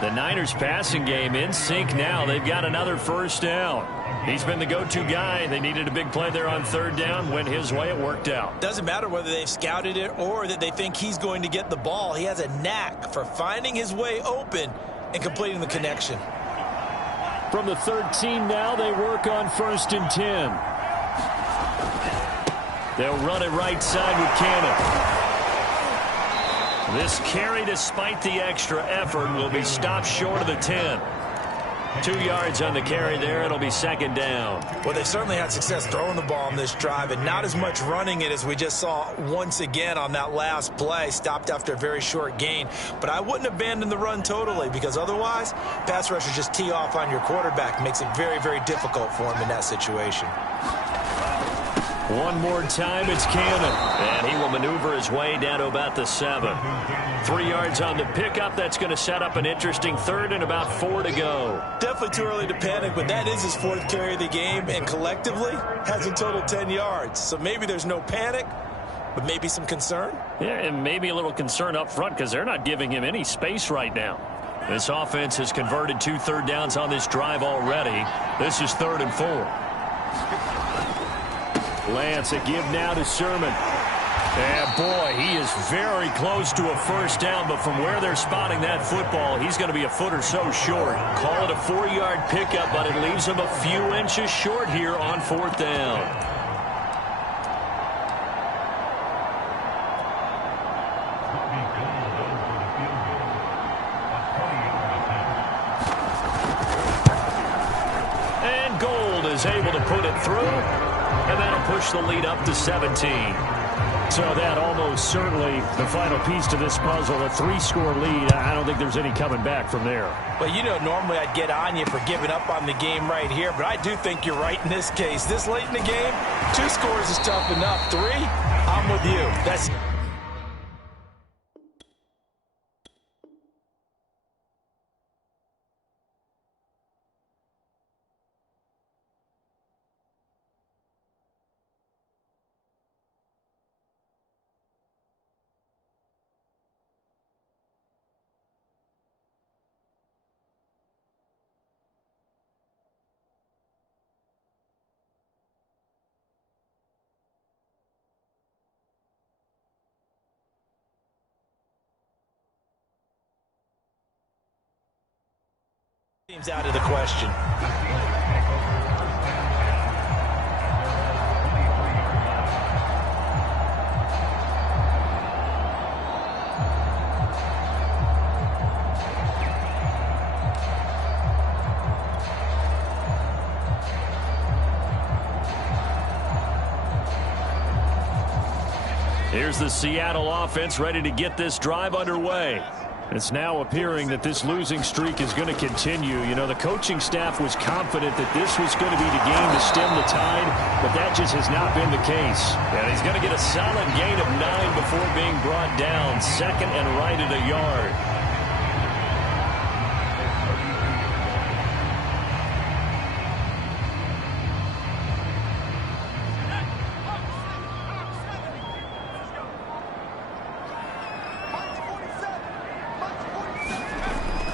The Niners passing game in sync now. They've got another first down. He's been the go-to guy. They needed a big play there on third down. Went his way. It worked out. Doesn't matter whether they've scouted it or that they think he's going to get the ball. He has a knack for finding his way open and completing the connection. From the 13 now, they work on 1st and 10. They'll run it right side with Cannon. This carry, despite the extra effort, will be stopped short of the 10. 2 yards on the carry there. It'll be second down. Well, they certainly had success throwing the ball on this drive, and not as much running it as we just saw once again on that last play. Stopped after a very short gain. But I wouldn't abandon the run totally, because otherwise, pass rushers just tee off on your quarterback. Makes it very, very difficult for him in that situation. One more time, it's Cannon. And he will maneuver his way down to about the 7. 3 yards on the pickup. That's going to set up an interesting third and about 4 to go. Definitely too early to panic, but that is his 4th carry of the game, and collectively has in total 10 yards. So maybe there's no panic, but maybe some concern. Yeah, and maybe a little concern up front because they're not giving him any space right now. This offense has converted 2 third downs on this drive already. This is 3rd and 4. Lance, a give now to Sermon. And boy, he is very close to a first down, but from where they're spotting that football, he's going to be a foot or so short. Call it a 4-yard pickup, but it leaves him a few inches short here on 4th down. And Gold is able to put it through. And that'll push the lead up to 17. So that almost certainly the final piece to this puzzle, a 3-score lead. I don't think there's any coming back from there. Well, you know, normally I'd get on you for giving up on the game right here, but I do think you're right in this case. This late in the game, 2 scores is tough enough. 3, I'm with you. That's... Seems out of the question. Here's the Seattle offense ready to get this drive underway. It's now appearing that this losing streak is going to continue. You know, the coaching staff was confident that this was going to be the game to stem the tide, but that just has not been the case. And he's going to get a solid gain of 9 before being brought down. 2nd and right at a yard.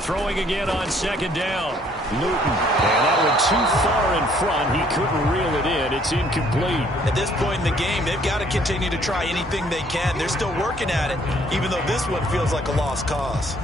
Throwing again on 2nd down. Newton. And that one too far in front. He couldn't reel it in. It's incomplete. At this point in the game, they've got to continue to try anything they can. They're still working at it, even though this one feels like a lost cause.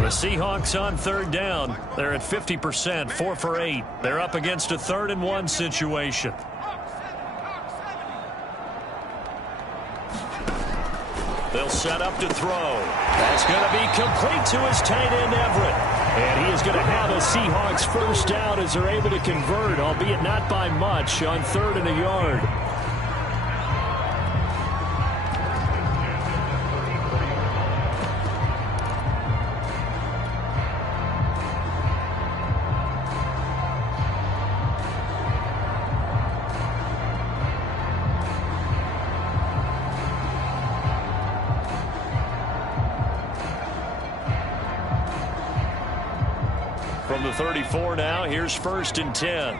The Seahawks on 3rd down. They're at 50%, 4 for 8. They're up against a 3rd and 1 situation. They'll set up to throw. That's going to be complete to his tight end, Everett. And he is going to have a Seahawks first down as they're able to convert, albeit not by much, on 3rd and a yard. From the 34 now, here's 1st and 10.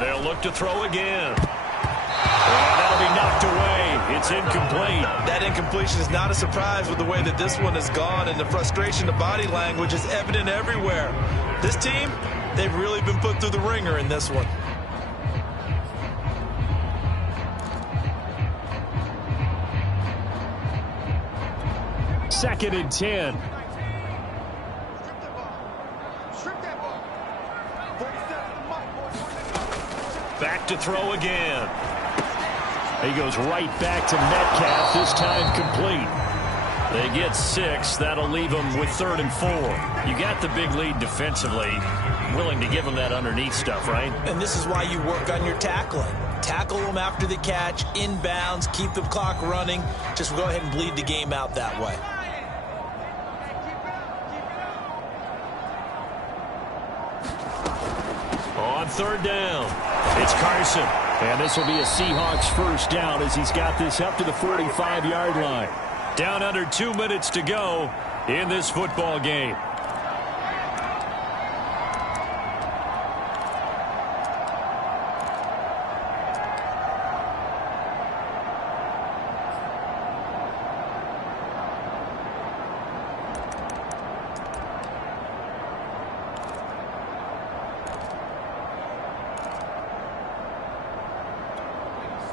They'll look to throw again. And that'll be knocked away. It's incomplete. That incompletion is not a surprise with the way that this one has gone, and the frustration of body language is evident everywhere. This team, they've really been put through the ringer in this one. Second and 10. Back to throw again. He goes right back to Metcalf, this time complete. They get 6. That'll leave them with 3rd and 4. You got the big lead defensively. Willing to give them that underneath stuff, right? And this is why you work on your tackling. Tackle them after the catch, inbounds, keep the clock running. Just go ahead and bleed the game out that way. On 3rd down, it's Carson. And this will be a Seahawks first down as he's got this up to the 45-yard line. Down under 2 minutes to go in this football game.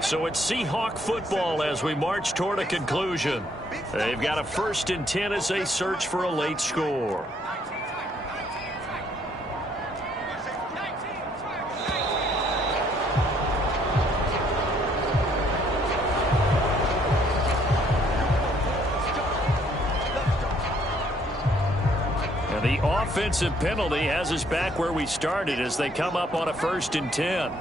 So it's Seahawk football as we march toward a conclusion. They've got a 1st and 10 as they search for a late score. And the offensive penalty has us back where we started as they come up on a 1st and 10.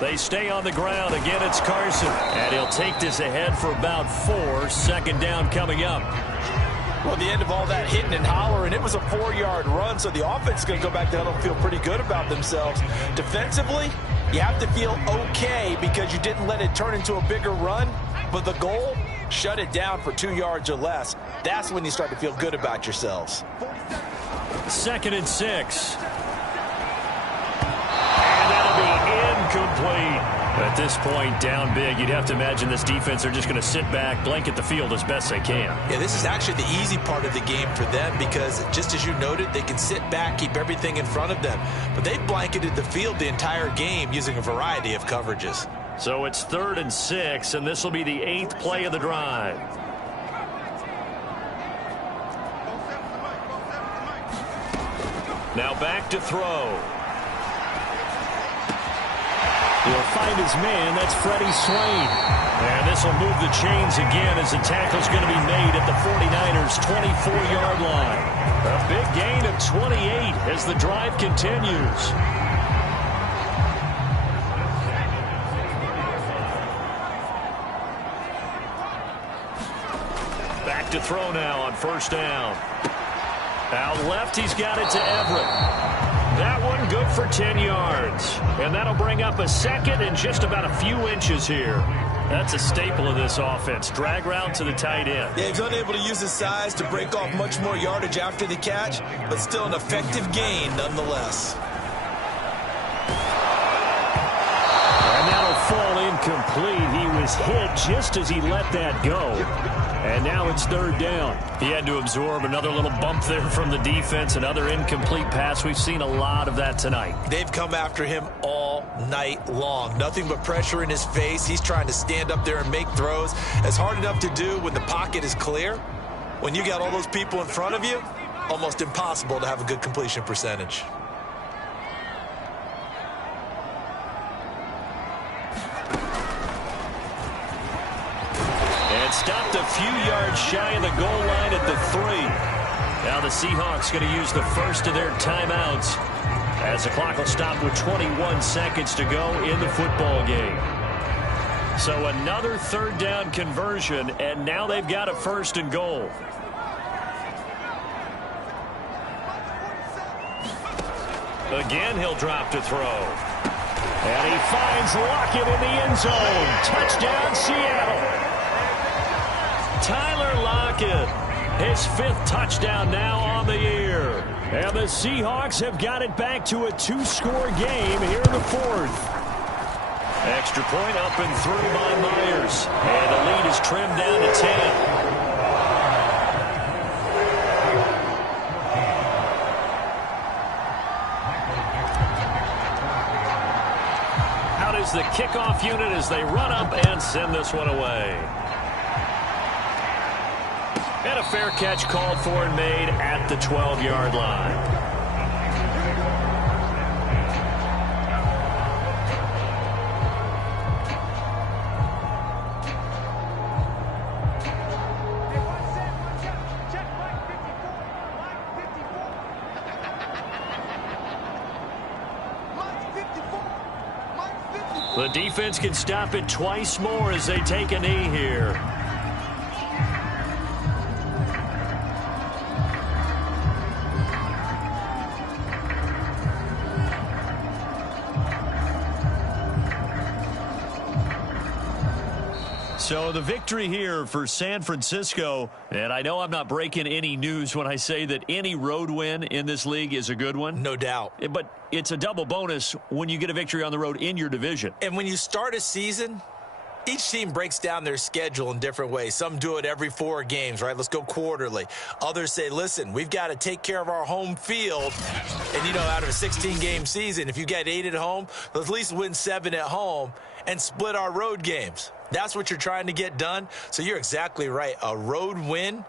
They stay on the ground. Again, it's Carson. And he'll take this ahead for about 4. 2nd down coming up. Well, at the end of all that hitting and hollering, it was a 4-yard run, so the offense is going to go back down and feel pretty good about themselves. Defensively, you have to feel okay because you didn't let it turn into a bigger run, but the goal, shut it down for 2 yards or less. That's when you start to feel good about yourselves. 2nd and 6. And that'll be incomplete. At this point, down big, you'd have to imagine this defense, they're just going to sit back, blanket the field as best they can. Yeah, this is actually the easy part of the game for them because, just as you noted, they can sit back, keep everything in front of them. But they've blanketed the field the entire game using a variety of coverages. So it's 3rd and 6, and this will be the 8th play of the drive. Now back to throw. He'll find his man. That's Freddie Swain. And this will move the chains again as the tackle's going to be made at the 49ers' 24-yard line. A big gain of 28 as the drive continues. Back to throw now on 1st down. Out left, he's got it to Everett. That one good for 10 yards. And that'll bring up a 2nd and just about a few inches here. That's a staple of this offense. Drag route to the tight end. Yeah, he's unable to use his size to break off much more yardage after the catch, but still an effective gain nonetheless. And that'll fall incomplete. He was hit just as he let that go. And now it's 3rd down. He had to absorb another little bump there from the defense, another incomplete pass. We've seen a lot of that tonight. They've come after him all night long. Nothing but pressure in his face. He's trying to stand up there and make throws. It's hard enough to do when the pocket is clear. When you got all those people in front of you, almost impossible to have a good completion percentage. Stopped a few yards shy of the goal line at the 3. Now the Seahawks going to use the 1st of their timeouts as the clock will stop with 21 seconds to go in the football game. So another 3rd down conversion, and now they've got a 1st and goal. Again, he'll drop to throw. And he finds Lockett in the end zone. Touchdown, Seattle. Tyler Lockett, his 5th touchdown now on the year. And the Seahawks have got it back to a 2-score game here in the 4th. Extra point up and through by Myers. And the lead is trimmed down to 10. Out is the kickoff unit as they run up and send this one away. And a fair catch called for and made at the 12-yard line. The defense can stop it twice more as they take a knee here. So the victory here for San Francisco, and I know I'm not breaking any news when I say that any road win in this league is a good one. No doubt. But it's a double bonus when you get a victory on the road in your division. And when you start a season, each team breaks down their schedule in different ways. Some do it every 4 games, right? Let's go quarterly. Others say, listen, we've got to take care of our home field. And, you know, out of a 16-game season, if you get 8 at home, let's at least win 7 at home and split our road games. That's what you're trying to get done. So you're exactly right. A road win,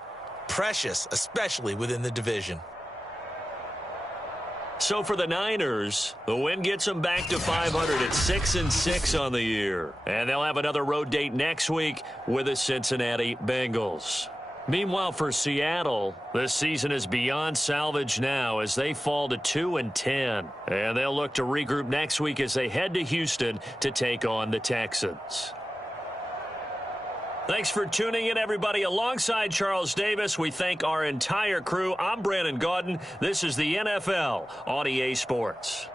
precious, especially within the division. So for the Niners, the win gets them back to 500 at 6-6 on the year. And they'll have another road date next week with the Cincinnati Bengals. Meanwhile, for Seattle, this season is beyond salvage now as they fall to 2-10. And they'll look to regroup next week as they head to Houston to take on the Texans. Thanks for tuning in, everybody. Alongside Charles Davis, we thank our entire crew. I'm Brandon Gaudin. This is the NFL on EA Sports.